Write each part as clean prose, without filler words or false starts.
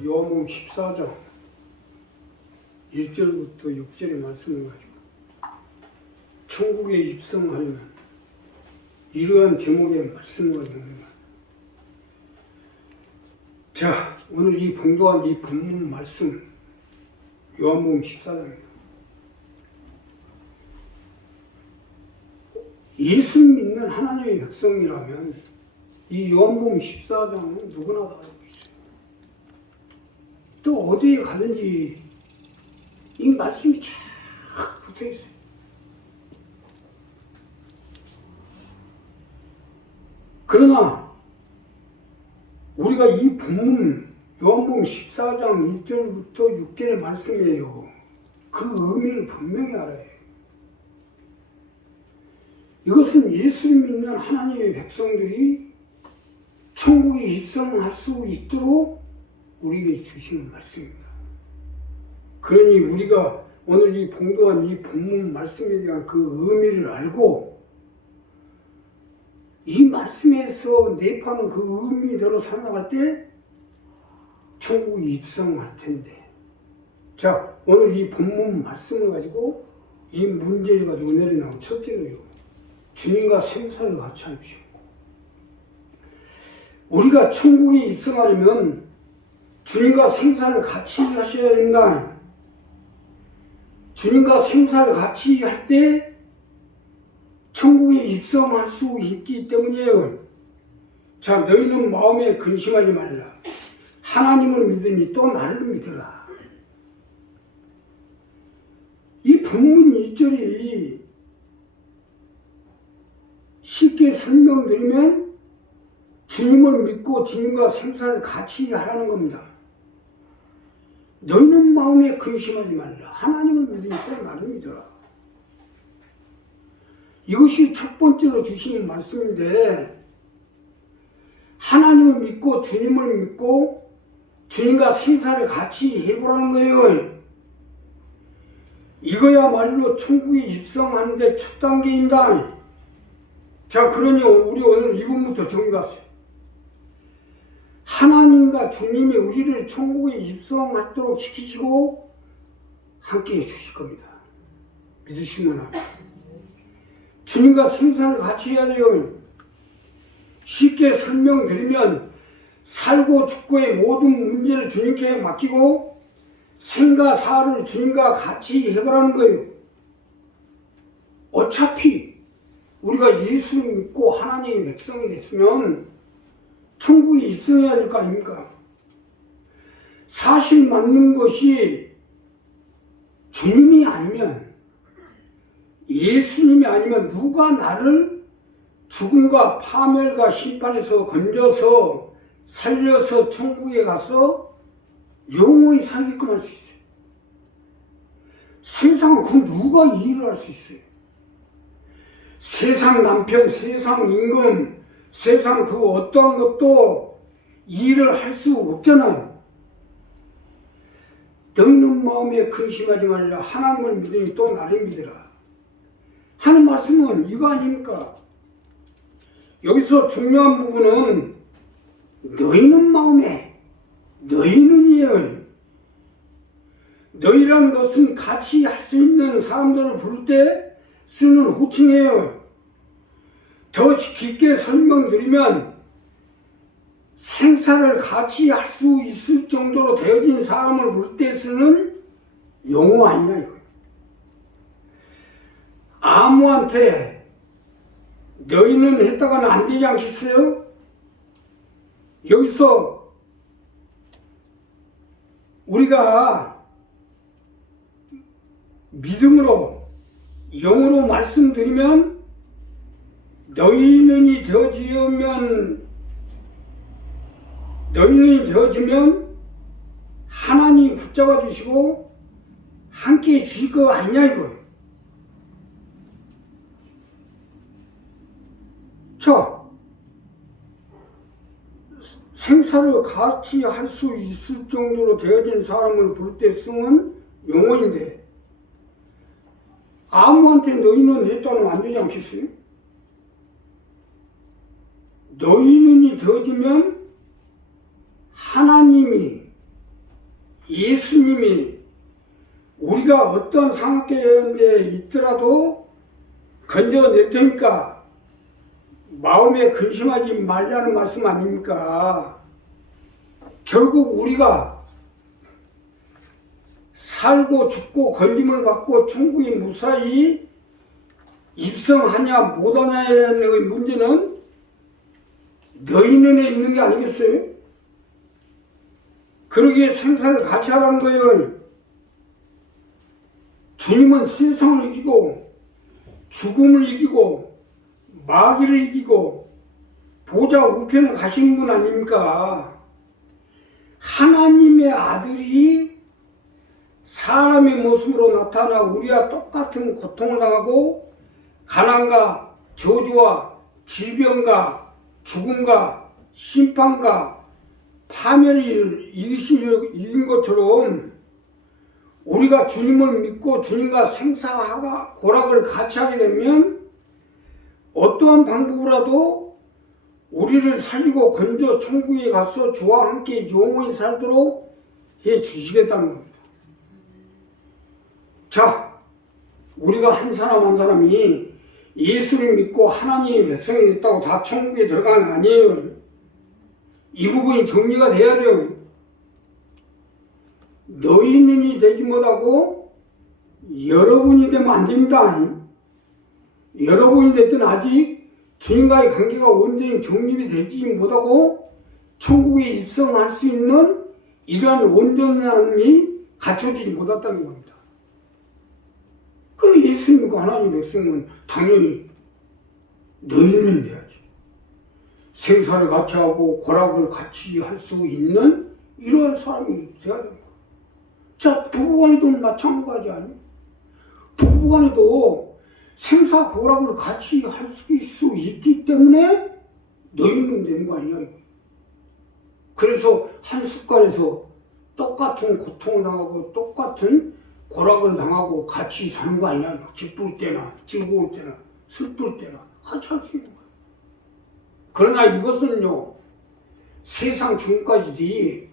오늘 요한복음 14장 1절부터 6절의 말씀을 가지고 천국에 입성하려면 이러한 제목의 말씀을 가지고 있는 거예요. 자, 오늘 이 봉도한 이 본문 말씀 요한복음 14장입니다. 예수 믿는 하나님의 백성이라면 이 요한복음 14장은 누구나 다 알고 있어요. 또 어디에 가든지 이 말씀이 쫙 붙어 있어요. 그러나 우리가 이 본문 요한복음 14장 1절부터 6절의 말씀이에요. 그 의미를 분명히 알아야 해요. 이것은 예수를 믿는 하나님의 백성들이 천국에 입성할 수 있도록 우리에게 주시는 말씀입니다. 그러니 우리가 오늘 이 봉도한 이 본문 말씀에 대한 그 의미를 알고 이 말씀에서 내포하는 그 의미대로 살아나갈 때 천국에 입성할 텐데, 자, 오늘 이 본문 말씀을 가지고 이 문제를 가지고 내려나온 첫째로요, 주님과 생사를 같이 하십시오. 우리가 천국에 입성하려면 주님과 생사를 같이 하셔야 된다. 주님과 생사를 같이 할 때 천국에 입성할 수 있기 때문이에요. 자, 너희는 마음에 근심하지 말라. 하나님을 믿으니 또 나를 믿으라. 이 본문 2절이 쉽게 설명드리면 주님을 믿고 주님과 생사를 같이 하라는 겁니다. 너희는 마음에 근심하지 말라. 하나님을 믿으니 또 나를 믿어라. 이것이 첫 번째로 주시는 말씀인데, 하나님을 믿고 주님을 믿고 주님과 생사를 같이 해보라는 거예요. 이거야말로 천국에 입성하는데 첫 단계입니다. 자, 그러니 우리 오늘 이 부분부터 정리봤어요. 하나님과 주님이 우리를 천국에 입성하도록 시키시고 함께 해주실 겁니다. 믿으시면 주님과 생사를 같이 해야 돼요. 쉽게 설명드리면 살고 죽고의 모든 문제를 주님께 맡기고 생과 사를 주님과 같이 해보라는 거예요. 어차피 우리가 예수를 믿고 하나님의 백성이 됐으면 천국에 입성해야 될 거 아닙니까? 사실 맞는 것이 주님이 아니면, 예수님이 아니면 누가 나를 죽음과 파멸과 심판에서 건져서 살려서 천국에 가서 영원히 살게끔 할 수 있어요? 세상은 그 누가 이 일을 할 수 있어요? 세상 남편, 세상 임금, 세상 그 어떠한 것도 일을 할 수 없잖아요. 너희는 마음에 근심하지 말라. 하나님을 믿으니 또 나를 믿으라 하는 말씀은 이거 아닙니까? 여기서 중요한 부분은 너희는 마음에, 너희는이에요. 너희라는 것은 같이 할 수 있는 사람들을 부를 때 쓰는 호칭이에요. 더 깊게 설명드리면 생사를 같이 할 수 있을 정도로 되어진 사람을 부를 때 쓰는 용어 아니냐 이거예요. 아무한테 너희는 했다가는 안 되지 않겠어요? 여기서 우리가 믿음으로, 영으로 말씀드리면 너희는이 되어지면 하나님이 붙잡아 주시고 함께 해 주실 거 아니냐 이거예요. 자, 생사를 같이 할 수 있을 정도로 되어진 사람을 부를 때 쓰는 용어인데, 아무한테 너희는 했다는 안 되지 않겠어요? 너희는이 되어지면 하나님이 예수님이 우리가 어떤 상황에 있더라도 건져낼 테니까 마음에 근심하지 말라는 말씀 아닙니까? 결국 우리가 살고 죽고 건짐을 받고 천국에 무사히 입성하냐 못하냐의 문제는 너희 눈에 있는 게 아니겠어요? 그러기에 생사를 같이 하라는 거예요. 주님은 세상을 이기고 죽음을 이기고 마귀를 이기고 보좌 우편에 가시는 분 아닙니까? 하나님의 아들이 사람의 모습으로 나타나 우리와 똑같은 고통을 당하고 가난과 저주와 질병과 죽음과 심판과 파멸을 이긴 것처럼 우리가 주님을 믿고 주님과 생사와 고락을 같이 하게 되면 어떠한 방법으로라도 우리를 살리고 건져 천국에 가서 주와 함께 영원히 살도록 해 주시겠다는 겁니다. 자, 우리가 한 사람 한 사람이 예수를 믿고 하나님의 백성이 됐다고 다 천국에 들어가는 게 아니에요. 이 부분이 정리가 돼야 돼요. 너희는이 되지 못하고 여러분이 되면 안 됩니다. 여러분이 됐든 아직 주님과의 관계가 온전히 정립이 되지 못하고 천국에 입성할 수 있는 이러한 온전함이 갖춰지지 못했다는 겁니다. 그 예수님과 하나님 백성은 당연히 너희는 돼야지. 생사를 같이 하고 고락을 같이 할 수 있는 이러한 사람이 돼야 됩니다. 자, 부부간에도 마찬가지 아니에요? 부부간에도 생사 고락을 같이 할 수 있기 때문에 너희는 되는 거 아니냐. 그래서 한 숟갈에서 똑같은 고통을 당하고 똑같은 고락을 당하고 같이 사는 거 아니냐. 기쁠 때나 즐거울 때나 슬플 때나 같이 할 수 있는 거예요. 그러나 이것은요, 세상 중까지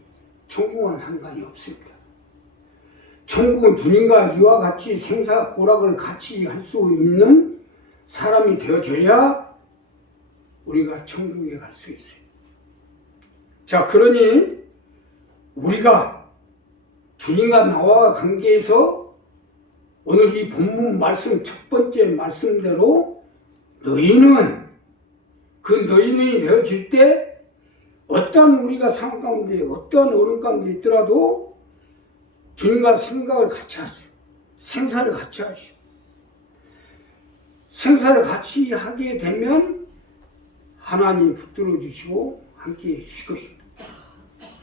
천국과는 상관이 없습니다. 천국은 주님과 이와 같이 생사 고락을 같이 할 수 있는 사람이 되어져야 우리가 천국에 갈 수 있어요. 자, 그러니 우리가 주님과 나와 관계에서 오늘 이 본문 말씀 첫 번째 말씀대로 너희는 되어질 때 어떤 우리가 상황 가운데 어떤 어려움 가운데 있더라도 주님과 생각을 같이 하세요. 생사를 같이 하시오. 생사를 같이 하게 되면 하나님이 붙들어 주시고 함께 해 주실 것입니다.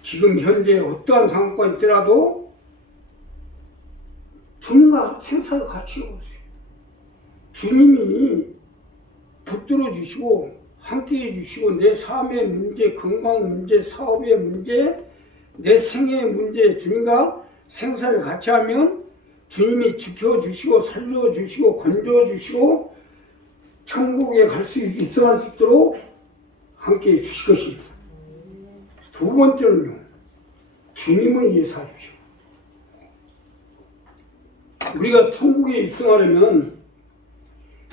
지금 현재 어떠한 상황과 있더라도 주님과 생사를 같이 해보세요. 주님이 붙들어 주시고 함께 해주시고 내 삶의 문제, 건강 문제, 사업의 문제, 내 생애의 문제 주님과 생사를 같이 하면 주님이 지켜주시고 살려주시고 건져주시고 천국에 갈 수 있도록 함께 해주실 것입니다. 두 번째는요, 주님을 위해서 하십시오. 우리가 천국에 입성하려면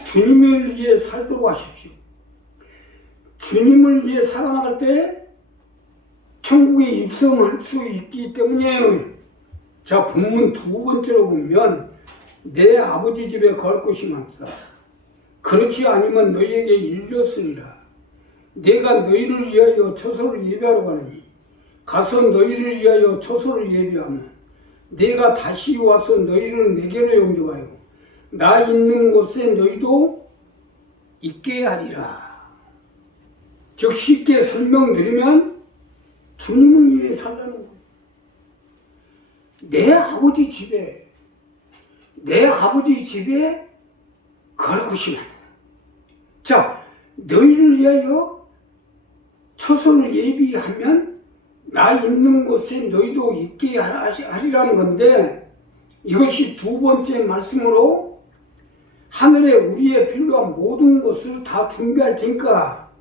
주님을 위해 살도록 하십시오. 주님을 위해 살아나갈 때 천국에 입성할 수 있기 때문이에요. 자, 본문 두 번째로 보면 내 아버지 집에 거할 곳이 많다. 그렇지 아니면 너희에게 일렀으리라. 내가 너희를 위하여 처소를 예비하러 가느니 가서 너희를 위하여 처소를 예비하면 내가 다시 와서 너희를 내게로 영접하여 나 있는 곳에 너희도 있게 하리라. 즉 쉽게 설명드리면 주님을 위해 살라는 거예요. 내 아버지 집에 거할 곳이 많다. 자, 너희를 위하여 처소를 예비하면 나 있는 곳에 너희도 있게 하리라는 건데, 이것이 두 번째 말씀으로 하늘에 우리의 필요한 모든 것을 다 준비할 테니까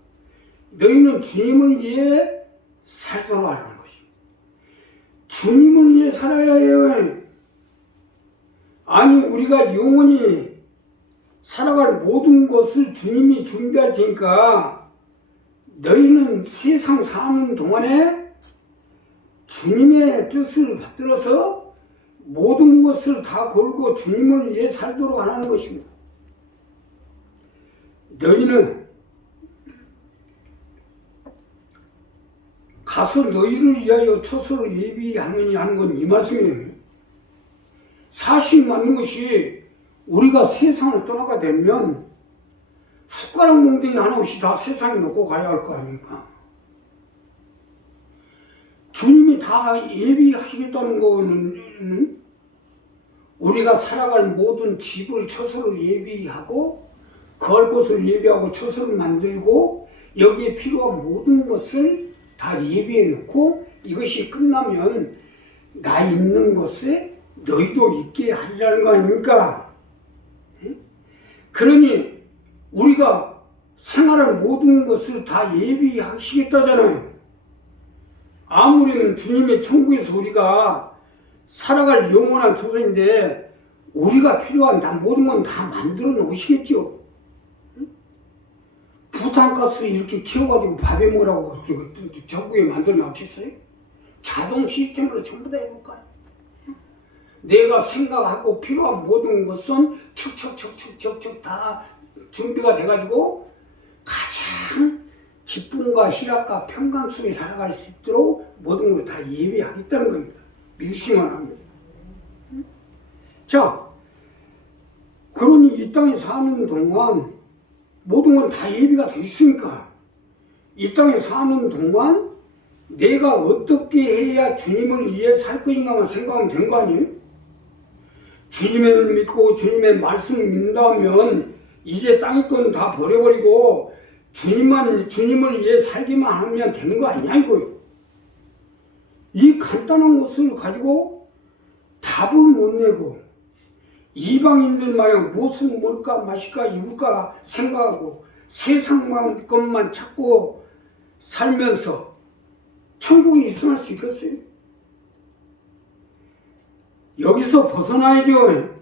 너희는 주님을 위해 살도록 하라는 것입니다. 주님을 위해 살아야 해요. 아니 우리가 영원히 살아갈 모든 것을 주님이 준비할 테니까 너희는 세상 사는 동안에 주님의 뜻을 받들어서 모든 것을 다 걸고 주님을 위해 살도록 하라는 것입니다. 너희는 가서 너희를 위하여 처소를 예비하느니 하는 건 이 말씀이에요. 사실 맞는 것이 우리가 세상을 떠나가 되면 숟가락 몽둥이 하나 없이 다 세상에 놓고 가야 할 거 아닙니까? 주님이 다 예비하시겠다는 거는 우리가 살아갈 모든 집을 처소를 예비하고 거할 곳을 예비하고 처소를 만들고 여기에 필요한 모든 것을 다 예비해 놓고 이것이 끝나면 나 있는 곳에 너희도 있게 하리라는 거 아닙니까? 그러니 우리가 생활할 모든 것을 다 예비하시겠다잖아요. 아무리는 주님의 천국에서 우리가 살아갈 영원한 조선인데 우리가 필요한 다 모든 건 다 만들어 놓으시겠죠. 부탄가스 이렇게 키워가지고 밥에 먹으라고 전국에 만들어 놨겠어요? 자동 시스템으로 전부 다 해볼까요? 내가 생각하고 필요한 모든 것은 척척척척척척 다 준비가 돼가지고 가장 기쁨과 희락과 평강 속에 살아갈 수 있도록 모든 걸 다 예비하겠다는 겁니다. 믿으시면 합니다. 자, 그러니 이 땅에 사는 동안 모든 건 다 예비가 돼 있으니까 이 땅에 사는 동안 내가 어떻게 해야 주님을 위해 살 것인가만 생각하면 된 거 아니에요? 주님을 믿고 주님의 말씀을 믿는다면 이제 땅의 건 다 버려버리고 주님을 위해 살기만 하면 되는 거 아니야 이거요. 이 간단한 것을 가지고 답을 못 내고 이방인들 마냥 무엇은 먹을까 마실까 입을까 생각하고 세상 것만 찾고 살면서 천국에 입성할 수 있겠어요? 여기서 벗어나야죠.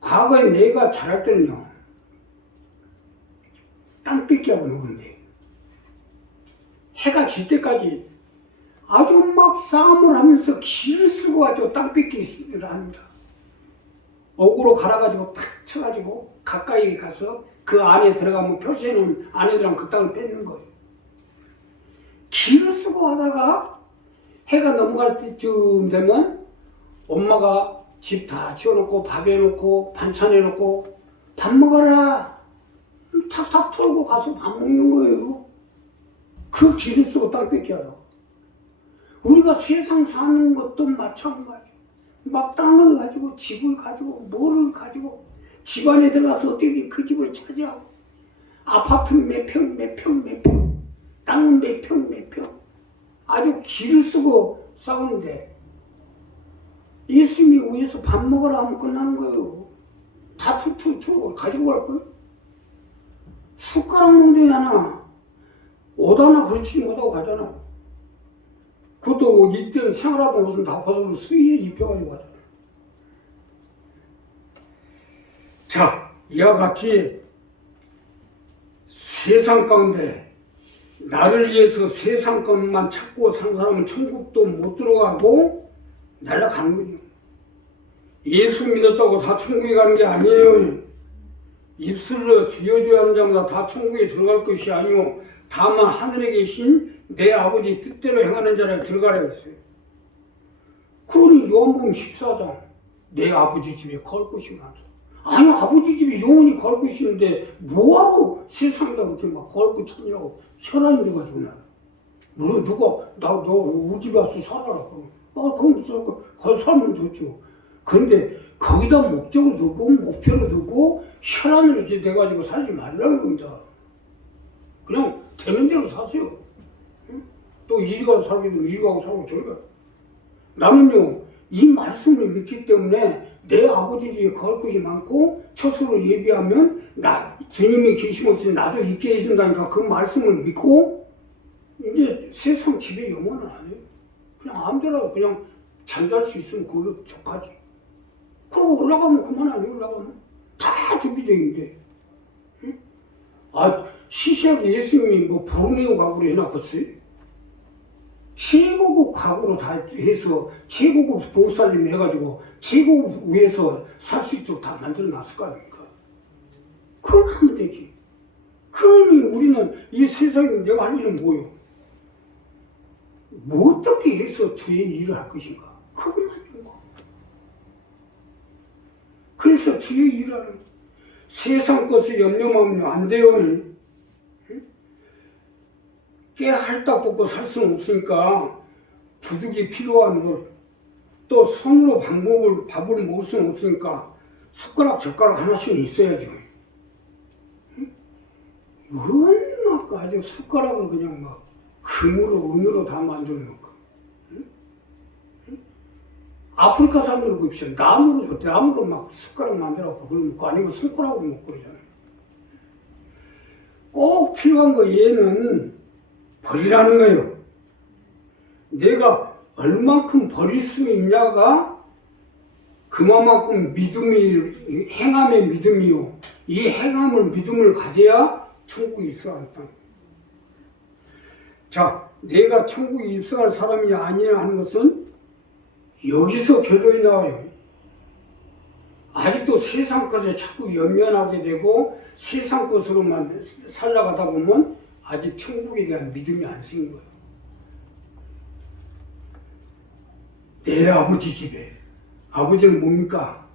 과거에 내가 자랄 때는요 땅 뺏기하고 노는데 해가 질 때까지 아주 막 싸움을 하면서 길을 쓰고 아주 땅 뺏기를 합니다. 어구로 갈아가지고 탁 쳐가지고 가까이 가서 그 안에 들어가면 표시해놓은 아내들랑 그 땅을 뺏는 거예요. 길을 쓰고 하다가 해가 넘어갈 때쯤 되면 엄마가 집 다 치워놓고 밥 해놓고 반찬 해놓고 밥 먹어라 탁탁 털고 가서 밥 먹는 거예요. 그 길을 쓰고 땅 뺏기 하라고. 우리가 세상 사는 것도 마찬가지. 막 땅을 가지고 집을 가지고 뭐를 가지고 집 안에 들어가서 어떻게 그 집을 차지하고 아파트는 몇 평 땅은 몇 평 아주 길을 쓰고 싸우는데 예수님이 위해서 밥 먹으라 하면 끝나는 거예요. 다 툴툴툴 가지고 갈 거예요. 숟가락 몽둥이 하나 옷 하나 걸치지 못하고 가잖아. 그것도 입던 생활하던 옷은 다 벗어서 수의에 입혀가지고 가잖아. 자, 이와 같이 세상 가운데 나를 위해서 세상 것만 찾고 산 사람은 천국도 못 들어가고 날아가는 거죠. 예수 믿었다고 다 천국에 가는 게 아니에요. 입술로 주여 하는 자마다 다 천국에 들어갈 것이 아니오. 다만 하늘에 계신 내 아버지 뜻대로 행하는 자라 들어가라 했어요. 그러니 요한복음 14장 내 아버지 집에 갈 것이구나. 아니 아버지 집에 영원히 갈 것이는데 뭐하고 세상에다 그렇게 막 갈 것 찾느라고 혈안이 돼가지고 나. 너는 누가 너 우리 집에 와서 살아라. 그럼 무슨 거기 살면 좋죠. 그런데 거기다 목적을 두고 목표를 두고 혈안으로 돼가지고 살지 말라는 겁니다. 그냥 되는 대로 사세요. 또 이리 가서 살게 되면 이리 가고 살고 저리 가. 나는요 이 말씀을 믿기 때문에 내 아버지 집에 갈 곳이 많고 처소로 예비하면 나 주님이 계심없이 나도 있게 해준다니까 그 말씀을 믿고 이제 세상 지배 영원은 아니에요. 그냥 마음대로 그냥 잠잘 수 있으면 그걸로 족하지. 그러고 올라가면 그만 아니에요. 올라가면 다 준비되어 있는데. 응? 아, 시시하게 예수님이 뭐 보르네오 가구로 해놨겠어요? 최고급 가구로 다 해서 최고급 보살님 해가지고 최고급 위에서 살 수 있도록 다 만들어 놨을 거 아닙니까? 그거 하면 되지. 그러니 우리는 이 세상에 내가 할 일은 뭐요? 뭐 어떻게 해서 주의 일을 할 것인가? 그것만 좀 봐. 그래서 주의 일을 하는 세상 것을 염려하면 안 돼요. 응? 깨 할딱 벗고 살 수는 없으니까 부득이 필요한 것, 또 손으로 밥을 먹을 수는 없으니까 숟가락 젓가락 하나씩은 있어야죠. 얼마나 아주 숟가락을 그냥 막 금으로 은으로 다 만들어 놓고. 아프리카 사람들 보십시오. 나무로 막 숟가락 만들어갖고 그걸 먹고 아니면 손가락으로 먹고 그러잖아요. 꼭 필요한 거 얘는 버리라는 거예요. 내가 얼만큼 버릴 수 있냐가 그만큼 믿음이, 행함의 믿음이요. 이 행함을 믿음을 가져야 천국에 입성한다. 자, 내가 천국에 입성할 사람이 아니라 하는 것은 여기서 결론이 나와요. 아직도 세상 것에 자꾸 연연하게 되고 세상 것으로만 살아가다 보면 아직 천국에 대한 믿음이 안 생긴 거예요. 내 아버지 집에, 아버지는 뭡니까?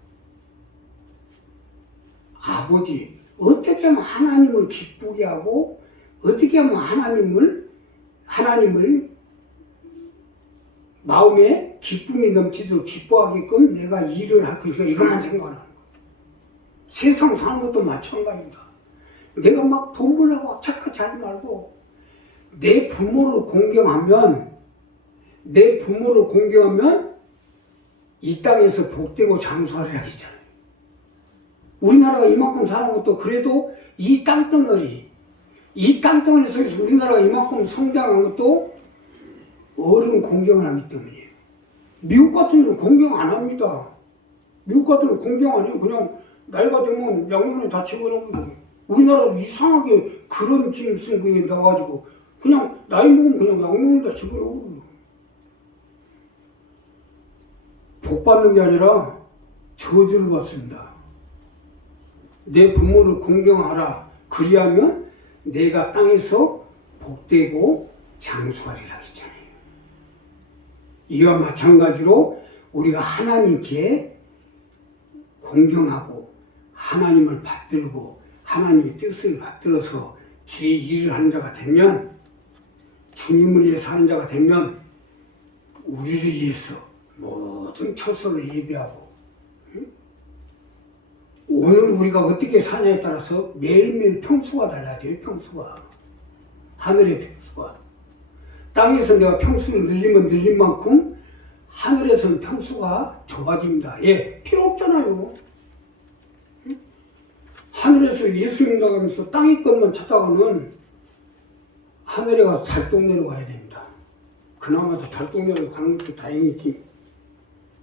아버지, 어떻게 하면 하나님을 기쁘게 하고 어떻게 하면 하나님을 마음에 기쁨이 넘치도록 기뻐하게끔 내가 일을 할 것인가, 이것만 생각하는 거예요. 세상 사는 것도 마찬가지입니다. 내가 막 돈 벌려고 착하지 하지 말고 내 부모를 공경하면 이 땅에서 복되고 장수하리라 했잖아요. 우리나라가 이만큼 사는 것도 그래도 이 땅덩어리 속에서 우리나라가 이만큼 성장한 것도 어른 공경을 하기 때문이에요. 미국 같은 경우는 공경 안 합니다. 미국 같은 경우는 공경 안 해요. 그냥 나이가 되면 양면에 다 집어넣고. 우리나라도 이상하게 그런 짐승 그게 나와가지고 그냥 나이 먹으면 그냥 양면에 다 집어넣고. 복 받는 게 아니라 저주를 받습니다. 내 부모를 공경하라. 그리하면 내가 땅에서 복되고 장수하리라 했잖아요. 이와 마찬가지로 우리가 하나님께 공경하고 하나님을 받들고 하나님의 뜻을 받들어서 주의 일을 하는 자가 되면, 주님을 위해서 하는 자가 되면 우리를 위해서 모든 처소를 예비하고, 오늘 우리가 어떻게 사냐에 따라서 매일매일 평수가 달라져요. 평수가, 하늘의 평수가. 땅에서 내가 평수를 늘리면 늘린 만큼 하늘에서는 평수가 좁아집니다. 예, 필요 없잖아요. 하늘에서 예수 믿어가면서 땅의 것만 찾다가는 하늘에 가서 달동 내려가야 됩니다. 그나마도 달동 내려가는 것도 다행이지.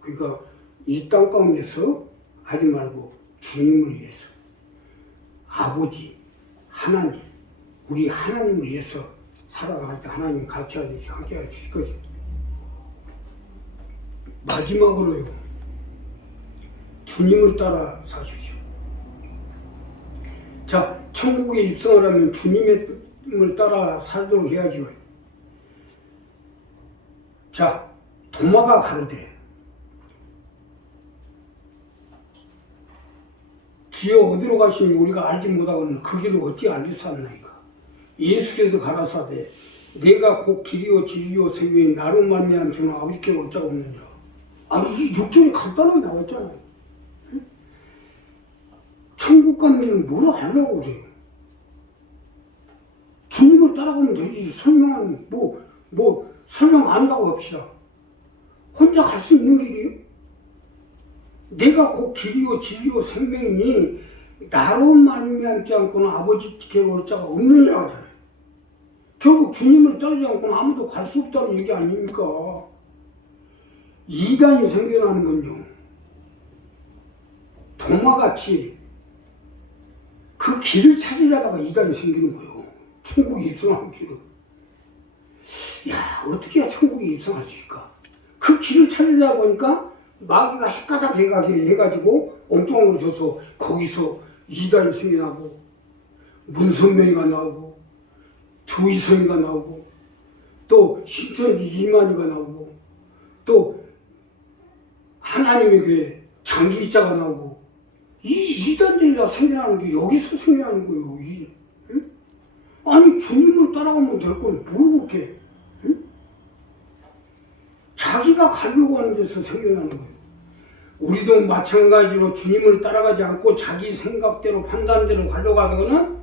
그러니까 이 땅 가운데서 하지 말고 주님을 위해서, 아버지, 하나님, 우리 하나님을 위해서 살아갈 때 하나님 같이 하게 해주실 것입니다. 마지막으로요, 주님을 따라 사십시오. 자, 천국에 입성을 하면 주님을 따라 살도록 해야지요. 자, 도마가 가로되 주여 어디로 가시니 우리가 알지 못하고는 그 길을 어찌 알리사옵나이까. 예수께서 가라사대 내가 곧 길이요 진리요 생명이 나로 말미암아 저는 아버지께로 올 자가 없느니라. 아니, 이 6절이 간단하게 나왔잖아요. 천국 가는 길은 뭐라 하려고 그래요? 주님을 따라가면 되지. 설명 안 한다고 합시다. 혼자 갈 수 있는 길이에요? 내가 곧 길이요 진리요 생명이니 나로 말미암지 않고는 아버지께로 올 자가 없느니라 하잖아요. 결국 주님을 따르지 않고는 아무도 갈 수 없다는 얘기 아닙니까? 이단이 생겨나는 건요, 도마같이 그 길을 찾으려다가 이단이 생기는 거예요. 천국에 입성하는 길을. 야, 어떻게 해야 천국에 입성할 수 있을까? 그 길을 찾으다 보니까 마귀가 헷가닥 해가지고 엉뚱한 걸 줘서 거기서 이단이 생겨나고 문선명이가 나오고 조이성이가 나오고 또 신천지 이만희가 나오고 또 하나님의 교회 장기자가 나오고 이 이단들이 다 생겨나는 게 여기서 생겨나는 거예요. 응? 아니 주님을 따라가면 될 건 뭘 그렇게 응? 자기가 가려고 하는 데서 생겨나는 거예요. 우리도 마찬가지로 주님을 따라가지 않고 자기 생각대로 판단대로 가려고 하거나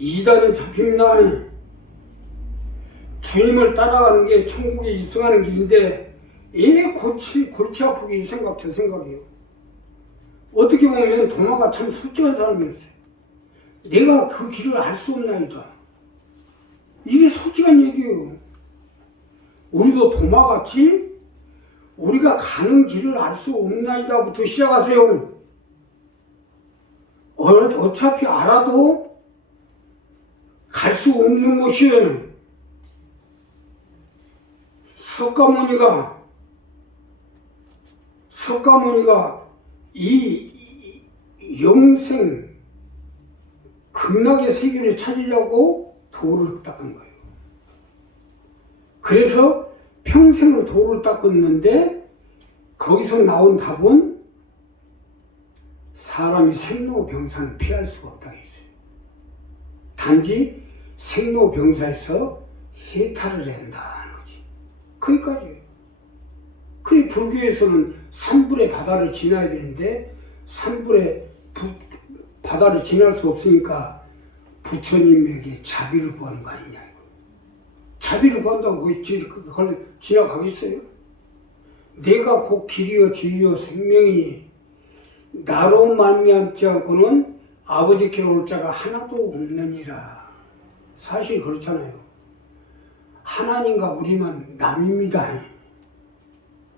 이단에 잡힙니다. 주님을 따라가는 게 천국에 입성하는 길인데 왜 골치 아프게 이 생각 저 생각이에요. 어떻게 보면 도마가 참 솔직한 사람이었어요. 내가 그 길을 알 수 없나이다. 이게 솔직한 얘기예요. 우리도 도마같이 우리가 가는 길을 알 수 없나이다부터 시작하세요. 어차피 알아도 갈 수 없는 것이에요. 석가모니가 이 영생 극락의 세계를 찾으려고 도를 닦은 거예요. 그래서 평생을 도를 닦았는데 거기서 나온 답은 사람이 생로병사는 피할 수가 없다고 했어요. 단지 생로병사에서 해탈을 해야 한다는 거지. 거기까지. 그래 불교에서는 산불의 바다를 지나야 되는데 산불의 바다를 지날 수 없으니까 부처님에게 자비를 구하는 거 아니냐. 자비를 구한다고 거기 지나가겠어요? 내가 곧 길이요 진리요 생명이니 나로 말미암지 않고는 아버지께로 올 자가 하나도 없느니라. 사실 그렇잖아요. 하나님과 우리는 남입니다.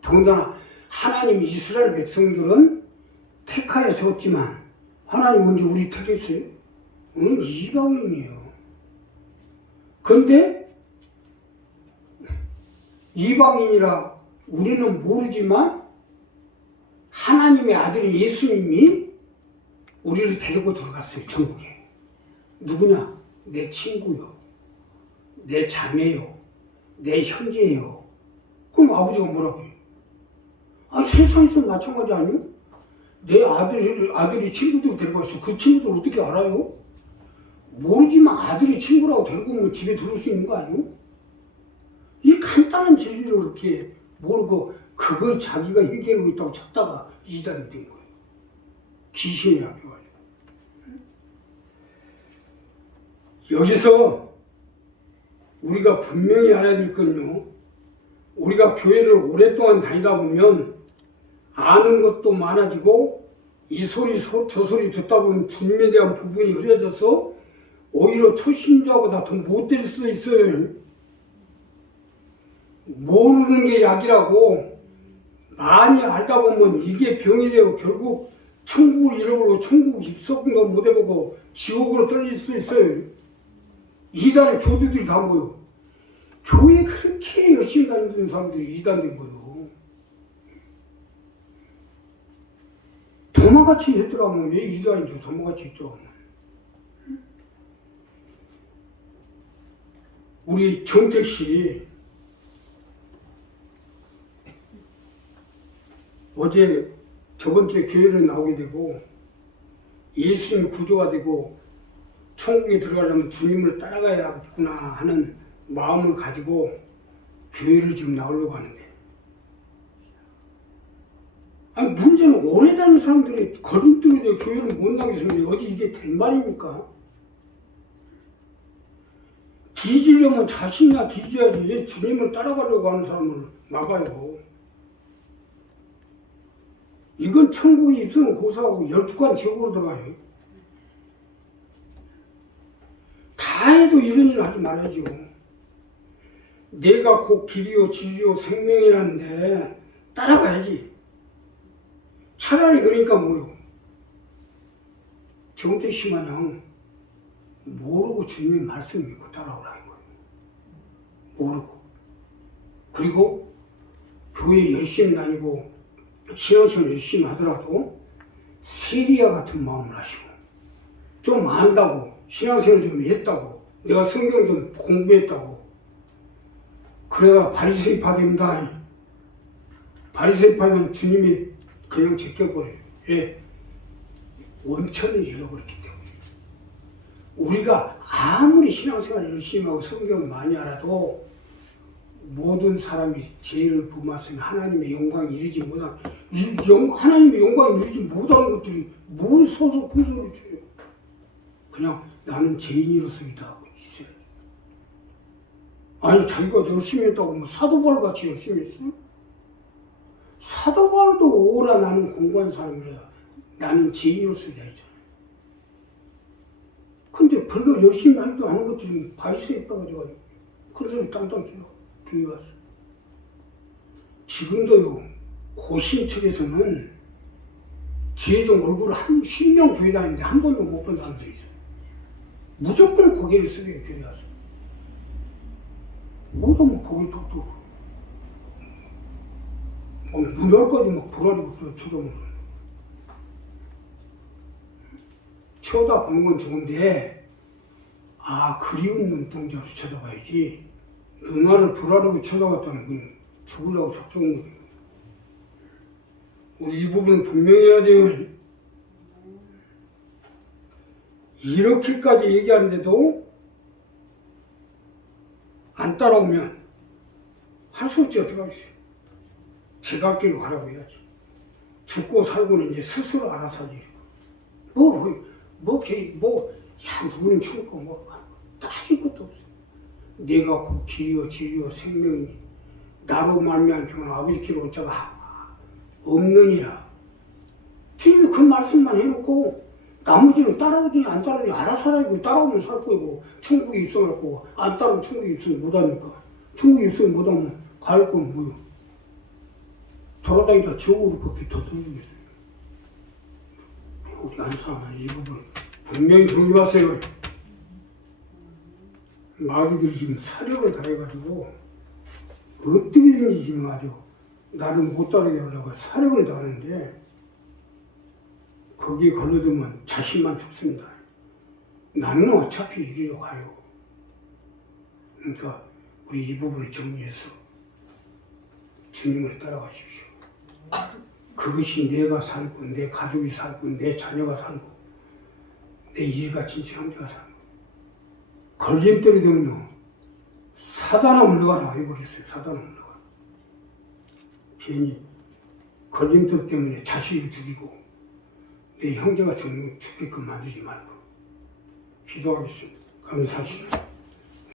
더군다나 하나님 이스라엘 백성들은 택하여 세웠지만 하나님 언제 우리 택했어요? 우리는 이방인이에요. 그런데 이방인이라 우리는 모르지만 하나님의 아들 예수님이 우리를 데리고 들어갔어요. 천국에. 누구냐? 내 친구요, 내 자매요, 내 형제요. 그럼 아버지가 뭐라고 해요? 아, 세상에서 마찬가지 아니요? 내 아들이 친구들 데리고 왔어. 그 친구들 어떻게 알아요? 모르지만 아들이 친구라고 데리고 오면 집에 들어올 수 있는 거 아니요? 이 간단한 진리를 이렇게 모르고 그걸 자기가 해결하고 있다고 찾다가 이단이 된 거예요. 귀신이 합해가지고. 여기서 우리가 분명히 알아야 될 건요, 우리가 교회를 오랫동안 다니다 보면 아는 것도 많아지고 이 소리 저 소리 듣다 보면 주님에 대한 부분이 흐려져서 오히려 초신자보다 더 못될 수도 있어요. 모르는 게 약이라고 많이 알다 보면 이게 병이 되고 결국 천국을 잃어버리고 천국 입성도 못 해보고 지옥으로 떨어질 수 있어요. 이단의 교주들이 다 모여. 교회 그렇게 열심히 다니는 사람들이 이단된 거예요. 도마같이 했더라면 왜 이단인데 도마같이 했더라면. 우리 정택 씨 어제 저번 주에 교회를 나오게 되고 예수님이 구조가 되고 천국에 들어가려면 주님을 따라가야겠구나 하는 마음을 가지고 교회를 지금 나오려고 하는데, 아니 문제는 오래 다니는 사람들이 걸림돌이 돼 교회를 못 나가겠으면 어디 이게 된 말입니까? 뒤지려면 자신이나 뒤져야지 왜 주님을 따라가려고 하는 사람을 막아요. 이건 천국에 입성을 고사하고 12간 지옥으로 들어가요. 다 아무도 이런 일 하지 말아야죠. 내가 곧 길이요 진리요 생명이라는데 따라가야지. 차라리 그러니까 뭐요? 정태 씨 마냥 모르고 주님의 말씀 믿고 따라오라 이거예요. 모르고. 그리고 교회 열심히 다니고 신앙생활 열심히 하더라도 세리와 같은 마음을 하시고 좀 안다고 신앙생활 좀 했다고 내가 성경 좀 공부했다고 그래가 바리새파 됩니다. 바리새파는 주님이 그냥 제껴버려요. 왜? 원천을 잃어버렸기 때문에. 우리가 아무리 신앙생활 열심히 하고 성경을 많이 알아도 모든 사람이 죄를 범하시면 하나님의 영광에 이르지 못한 하나님의 영광에 이르지 못하는 것들이 뭘 소소품소리 줘요. 그냥 나는 죄인으로서이다 하고 있어요. 아니 자기가 열심히 했다고 뭐 사도바울 같이 열심히 했어요? 사도바울도 오라 나는 공부한 사람이라 나는 죄인으로서이다 했잖아요. 근데 별로 열심히 하지도 않은 것들이 바리새파가 돼가지고 그런 소리 땅땅 치고 교회 와서 지금도요 고신척에서는 지혜종 얼굴을 한 10명 교회 다니는데 한 번도 못 본 사람들이 있어요. 무조건 고개를 숙여요 교회 와서. 뭐다 뭐 고개 툭툭 눈알까지 막 불아리고 쳐다보는 거예요. 쳐다보는 건 좋은데 그리운 눈동자로 쳐다봐야지 눈알을 불아리고 쳐다봤다는 건 죽으려고 작정한 거죠. 우리 이 부분은 분명히 해야 돼요. 이렇게까지 얘기하는데도 안 따라오면 할 수 없지 어떡하겠어요. 제각기로 가라고 해야지. 죽고 살고는 이제 스스로 알아서 하지. 누구는 천국 따질 것도 없어. 내가 곧 길이요 진리요 생명이니 나로 말미암아 평안 아버지께로 온 자가 없느니라. 주님이 그 말씀만 해놓고 나머지는 따라오더니 안 따라오니 알아서 하라고. 따라오면 살 거고 천국에 입성할 거고 안 따라오면 천국에 입성 못하니까. 천국에 입성 못하면 갈 건 뭐요? 돌아다니다 지옥으로 밖에 더 떨어지겠어요. 우리 한 사람은 이 부분 분명히 정립하세요. 마귀들이 지금 사력을 다해가지고 어떻게든지 지금 아주 나를 못 따르게 하려고 사력을 다하는데 거기에 걸려들면 자신만 죽습니다. 나는 어차피 이리로 가요. 그러니까 우리 이 부분을 정리해서 주님을 따라가십시오. 그것이 내가 살고 내 가족이 살고 내 자녀가 살고 내 일가 친척 형제가 살고 걸림돌이 되면요 사단아 물러가라 해버렸어요. 사단아 물러가라. 괜히 걸림돌 때문에 자식을 죽이고 내 형제가 죽게끔 만들지 말고 기도하겠습니다. 감사합니다.